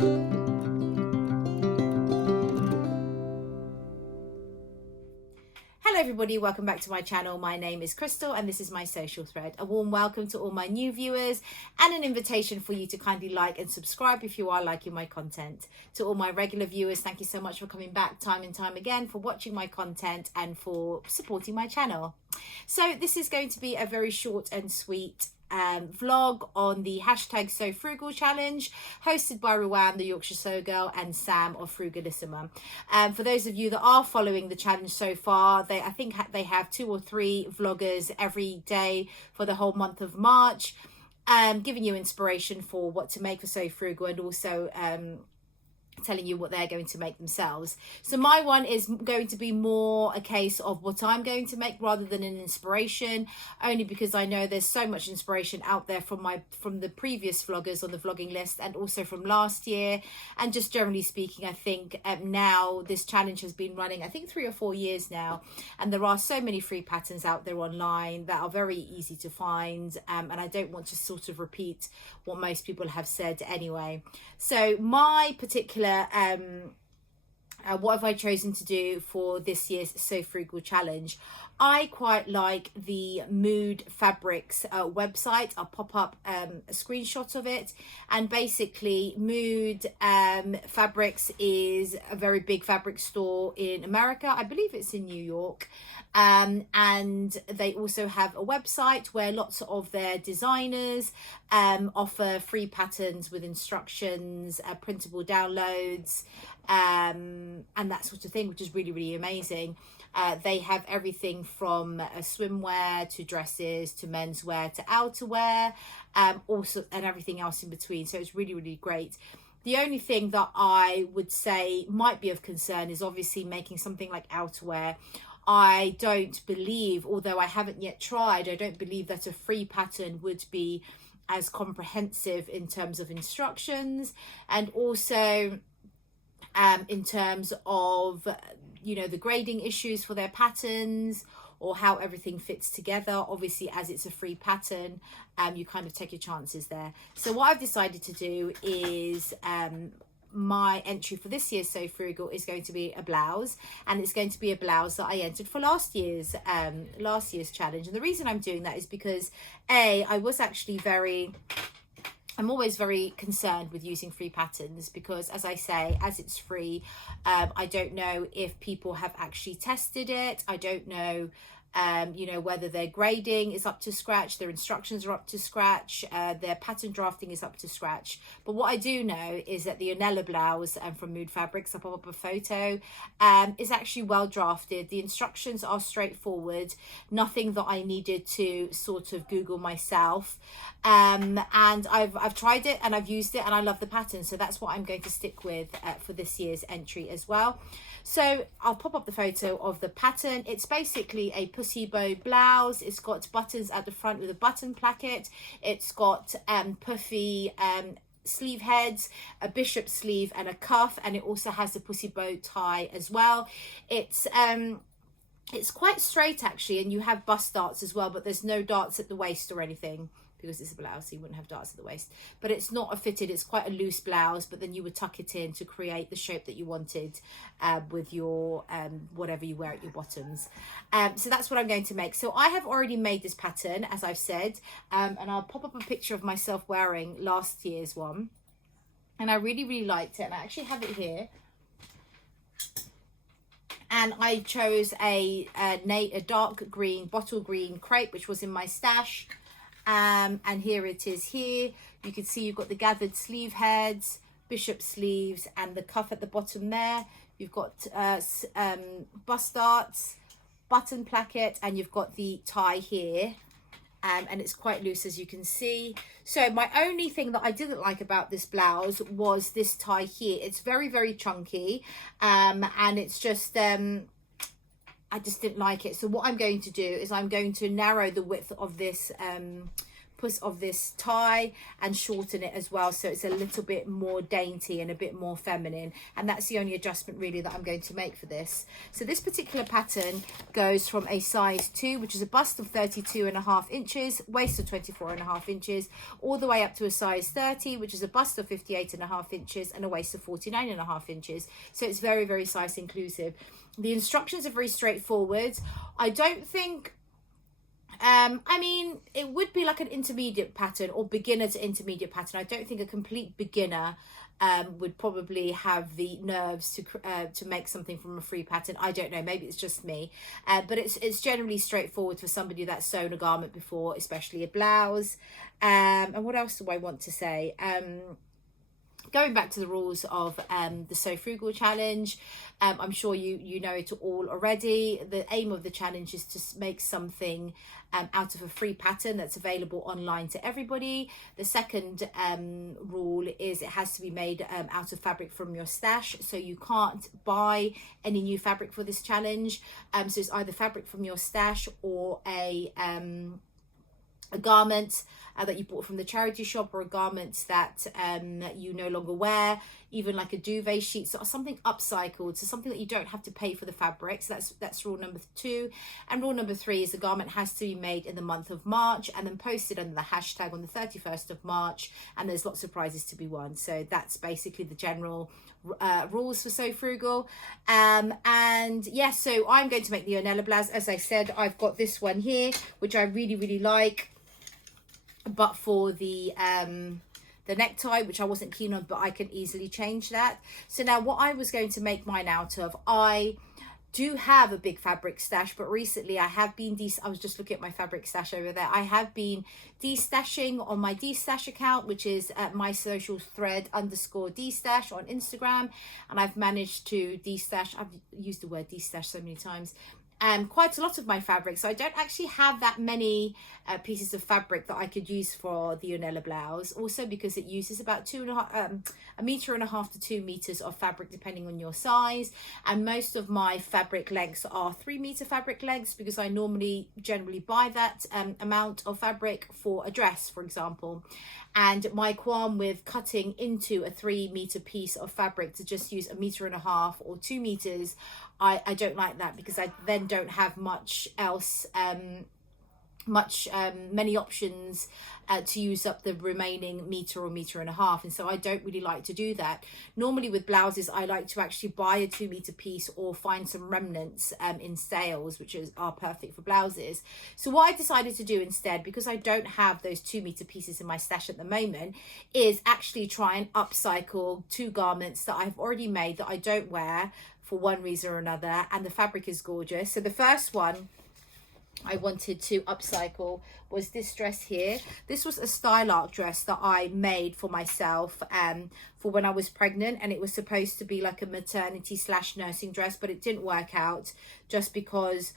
Hello everybody, welcome back to my channel. My name is Crystal and this is my social thread. A warm welcome to all my new viewers and an invitation for you to kindly like and subscribe if you are liking my content. To all my regular viewers, thank you so much for coming back time and time again, for watching my content and for supporting my channel. So this is going to be a very short and sweet vlog on the hashtag So Frugal challenge, hosted by Rowan, the Yorkshire Sew Girl, and Sam of Frugalissima. For those of you that are following the challenge so far, I think they have 2 or 3 vloggers every day for the whole month of March, giving you inspiration for what to make for So Frugal, and also telling you what they're going to make themselves. So my one is going to be more a case of what I'm going to make rather than an inspiration, only because I know there's so much inspiration out there from the previous vloggers on the vlogging list, and also from last year. And just generally speaking, I think now this challenge has been running, I think 3 or 4 years now, and there are so many free patterns out there online that are very easy to find, and I don't want to sort of repeat what most people have said anyway. So my particular what have I chosen to do for this year's So Frugal challenge? I quite like the Mood Fabrics website. I'll pop up a screenshot of it. And basically Mood Fabrics is a very big fabric store in America. I believe it's in New York. And they also have a website where lots of their designers offer free patterns with instructions, printable downloads, and that sort of thing, which is really, really amazing. They have everything from swimwear to dresses to menswear to outerwear, also, and everything else in between. So it's really, really great. The only thing that I would say might be of concern is obviously making something like outerwear. I don't believe, although I haven't yet tried, I don't believe that a free pattern would be as comprehensive in terms of instructions, and also in terms of, you know, the grading issues for their patterns, or how everything fits together. Obviously, as it's a free pattern, you kind of take your chances there. So what I've decided to do is my entry for this year's So Frugal is going to be a blouse, and it's going to be a blouse that I entered for last year's challenge. And the reason I'm doing that is because I'm always very concerned with using free patterns, because, as I say, as it's free, I don't know if people have actually tested it. I don't know you know, whether their grading is up to scratch, their instructions are up to scratch, their pattern drafting is up to scratch. But what I do know is that the Onella blouse from Mood Fabrics, I'll pop up a photo, is actually well drafted. The instructions are straightforward, nothing that I needed to sort of Google myself. And I've tried it and I've used it and I love the pattern. So that's what I'm going to stick with for this year's entry as well. So I'll pop up the photo of the pattern. It's basically a pussy bow blouse. It's got buttons at the front with a button placket. It's got puffy sleeve heads, a bishop sleeve and a cuff, and it also has a pussy bow tie as well. It's quite straight actually, and you have bust darts as well, but there's no darts at the waist or anything, because it's a blouse, so you wouldn't have darts at the waist. But it's not a fitted, it's quite a loose blouse, but then you would tuck it in to create the shape that you wanted with your whatever you wear at your bottoms. So that's what I'm going to make. So I have already made this pattern, as I've said, and I'll pop up a picture of myself wearing last year's one. And I really, really liked it, and I actually have it here. And I chose a dark green, bottle green crepe, which was in my stash. And here it is here. You can see you've got the gathered sleeve heads, bishop sleeves, and the cuff at the bottom there. You've got bust darts, button placket, and you've got the tie here. And it's quite loose, as you can see. So my only thing that I didn't like about this blouse was this tie here. It's very, very chunky, and it's just I just didn't like it. So what I'm going to do is I'm going to narrow the width of this purpose of this tie and shorten it as well, so it's a little bit more dainty and a bit more feminine. And that's the only adjustment really that I'm going to make for this. So this particular pattern goes from a size 2, which is a bust of 32.5 inches, waist of 24.5 inches, all the way up to a size 30, which is a bust of 58.5 inches and a waist of 49.5 inches. So it's very, very size inclusive. The instructions are very straightforward. I don't think, I mean, it would be like an intermediate pattern or beginner to intermediate pattern. I don't think a complete beginner would probably have the nerves to make something from a free pattern. I don't know, maybe it's just me, but it's generally straightforward for somebody that's sewn a garment before, especially a blouse. And what else do I want to say? Going back to the rules of the Sew Frugal challenge, I'm sure you know it all already. The aim of the challenge is to make something out of a free pattern that's available online to everybody. The second rule is it has to be made out of fabric from your stash, so you can't buy any new fabric for this challenge. So it's either fabric from your stash or a garment that you bought from the charity shop, or a garment that you no longer wear, even like a duvet sheet, so something upcycled, so something that you don't have to pay for the fabric. So that's rule number 2. And rule number 3 is the garment has to be made in the month of March and then posted under the hashtag on the 31st of March, and there's lots of prizes to be won. So that's basically the general rules for Sew Frugal. And yes, so I'm going to make the Ornella blouse. As I said, I've got this one here, which I really, really like, but for the necktie, which I wasn't keen on, but I can easily change that. So now what I was going to make mine out of, I do have a big fabric stash, but recently I have been I was just looking at my fabric stash over there. I have been destashing on my destash account, which is at @mysocialthread_destash on Instagram, and I've managed to destash, I've used the word destash so many times, quite a lot of my fabric. So I don't actually have that many pieces of fabric that I could use for the Ornella blouse, also because it uses about 1.5 meters to 2 meters of fabric depending on your size, and most of my fabric lengths are 3 meter fabric lengths, because I generally buy that amount of fabric for a dress, for example. And my qualm with cutting into a 3 meter piece of fabric to just use 1.5 meters or 2 meters, I don't like that, because I then don't have much else, many options to use up the remaining meter or 1.5 meters, and so I don't really like to do that. Normally with blouses, I like to actually buy a 2 meter piece or find some remnants in sales, which are perfect for blouses. So what I decided to do instead, because I don't have those 2 meter pieces in my stash at the moment, is actually try and upcycle 2 garments that I've already made that I don't wear for one reason or another, and the fabric is gorgeous. So the first one I wanted to upcycle was this dress here. This was a Stylark dress that I made for myself for when I was pregnant, and it was supposed to be like a maternity/nursing dress, but it didn't work out just because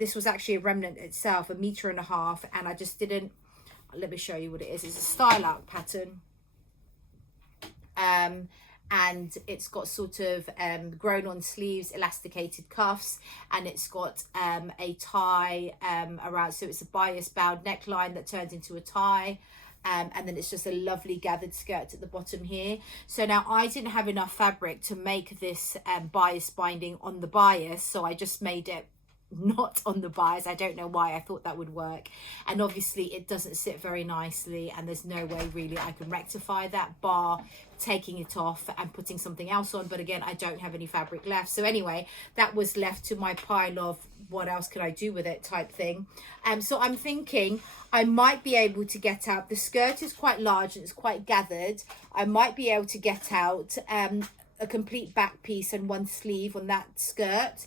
this was actually a remnant itself, 1.5 meters, and I just didn't. Let me show you what it is. It's a Stylark pattern. And it's got sort of grown on sleeves, elasticated cuffs, and it's got a tie around, so it's a bias bound neckline that turns into a tie, and then it's just a lovely gathered skirt at the bottom here. So now I didn't have enough fabric to make this bias binding on the bias, so I just made it not on the bias. I don't know why. I thought that would work, and obviously it doesn't sit very nicely, and there's no way really I can rectify that bar taking it off and putting something else on. But again, I don't have any fabric left, so anyway, that was left to my pile of what else could I do with it type thing. So I'm thinking I might be able to get out, the skirt is quite large and it's quite gathered, I might be able to get out a complete back piece and one sleeve on that skirt,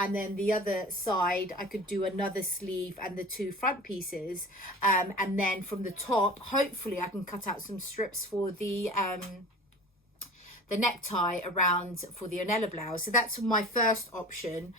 and then the other side I could do another sleeve and the 2 front pieces, and then from the top hopefully I can cut out some strips for the necktie around for the Ornella blouse. So that's my first option.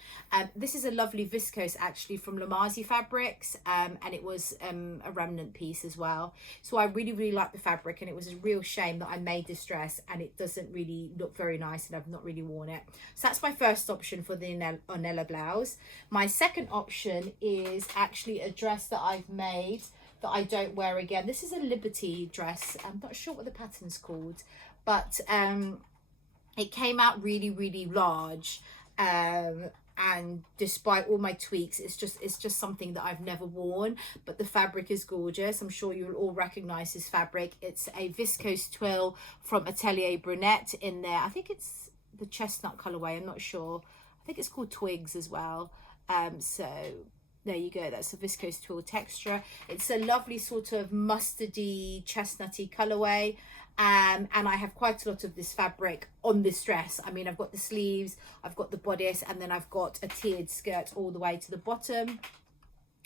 This is a lovely viscose actually from Lamazi Fabrics, and it was a remnant piece as well. So I really, really like the fabric, and it was a real shame that I made this dress and it doesn't really look very nice, and I've not really worn it. So that's my first option for the Ornella blouse. My second option is actually a dress that I've made that I don't wear again. This is a Liberty dress. I'm not sure what the pattern's called, but it came out really, really large. And despite all my tweaks, it's just something that I've never worn, but the fabric is gorgeous. I'm sure you'll all recognize this fabric. It's a viscose twill from Atelier Brunette in there. I think it's the chestnut colorway, I'm not sure. I think it's called Twigs as well. So there you go, that's a viscose twill texture. It's a lovely sort of mustardy, chestnutty colorway. And I have quite a lot of this fabric on this dress. I mean, I've got the sleeves, I've got the bodice, and then I've got a tiered skirt all the way to the bottom.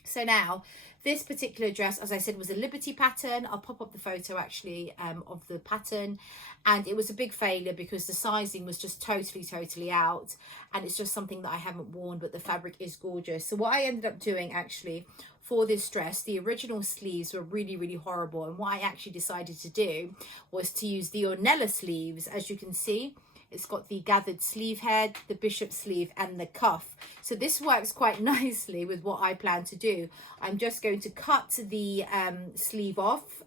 So now, this particular dress, as I said, was a Liberty pattern. I'll pop up the photo actually of the pattern. And it was a big failure because the sizing was just totally out. And it's just something that I haven't worn, but the fabric is gorgeous. So what I ended up doing actually for this dress, the original sleeves were really horrible. And what I actually decided to do was to use the Ornella sleeves. As you can see, it's got the gathered sleeve head, the bishop sleeve, and the cuff. So this works quite nicely with what I plan to do. I'm just going to cut the sleeve off,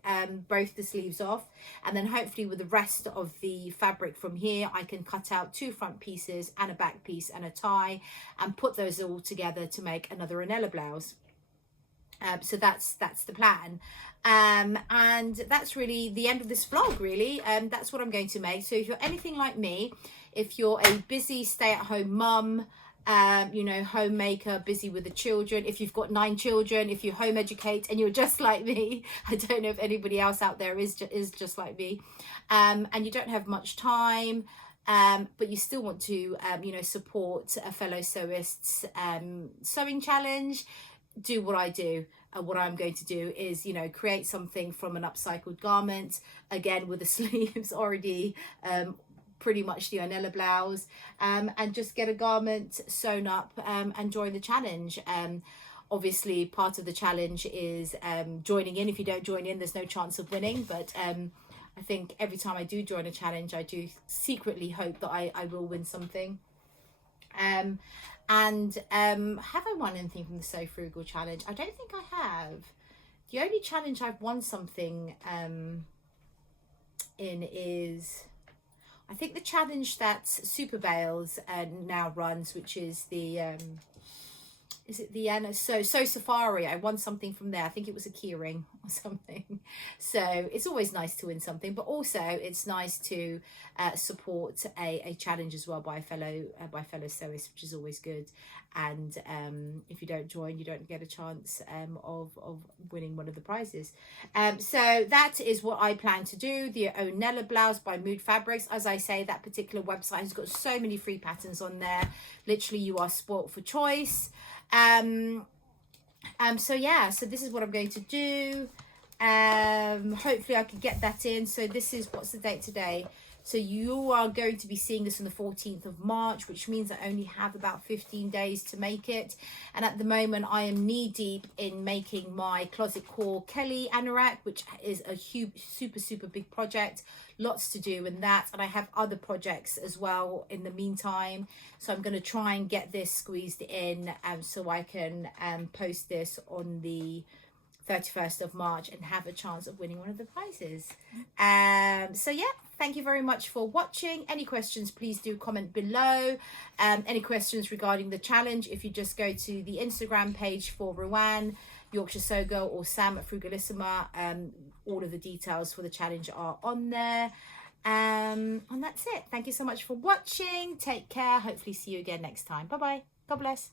both the sleeves off, and then hopefully with the rest of the fabric from here, I can cut out 2 front pieces and a back piece and a tie, and put those all together to make another Ornella blouse. So that's the plan, and that's really the end of this vlog, really. That's what I'm going to make. So if you're anything like me, if you're a busy stay-at-home mum, you know, homemaker, busy with the children, if you've got 9 children, if you home educate and you're just like me, I don't know if anybody else out there is just like me, and you don't have much time, but you still want to you know, support a fellow sewist's sewing challenge, do what I do. And what I'm going to do is, you know, create something from an upcycled garment, again with the sleeves already pretty much the Ornella blouse, and just get a garment sewn up and join the challenge. Obviously part of the challenge is joining in. If you don't join in, there's no chance of winning, but I think every time I do join a challenge, I do secretly hope that I will win something. And have I won anything from the Sew Frugal challenge? I don't think I have. The only challenge I've won something in is, I think, the challenge that Super Bales now runs, which is the is it the Anna So Safari. I won something from there. I think it was a keyring or something. So it's always nice to win something, but also it's nice to support a challenge as well by a fellow sewist, which is always good. And if you don't join, you don't get a chance of winning one of the prizes. So that is what I plan to do. The Ornella blouse by Mood Fabrics. As I say, that particular website has got so many free patterns on there. Literally, you are spoilt for choice. So yeah, so this is what I'm going to do. Hopefully I can get that in. So this is, what's the date today? So you are going to be seeing this on the 14th of March, which means I only have about 15 days to make it. And at the moment I am knee deep in making my Closet Core Kelly anorak, which is a huge, super big project. Lots to do in that, and I have other projects as well in the meantime. So I'm going to try and get this squeezed in so I can post this on the 31st of March and have a chance of winning one of the prizes. So yeah, thank you very much for watching. Any questions, please do comment below. Any questions regarding the challenge, if you just go to the Instagram page for Ruan, Yorkshire Sew Girl, or Sam at Frugalissima, all of the details for the challenge are on there. And that's it. Thank you so much for watching. Take care. Hopefully see you again next time. Bye bye. God bless.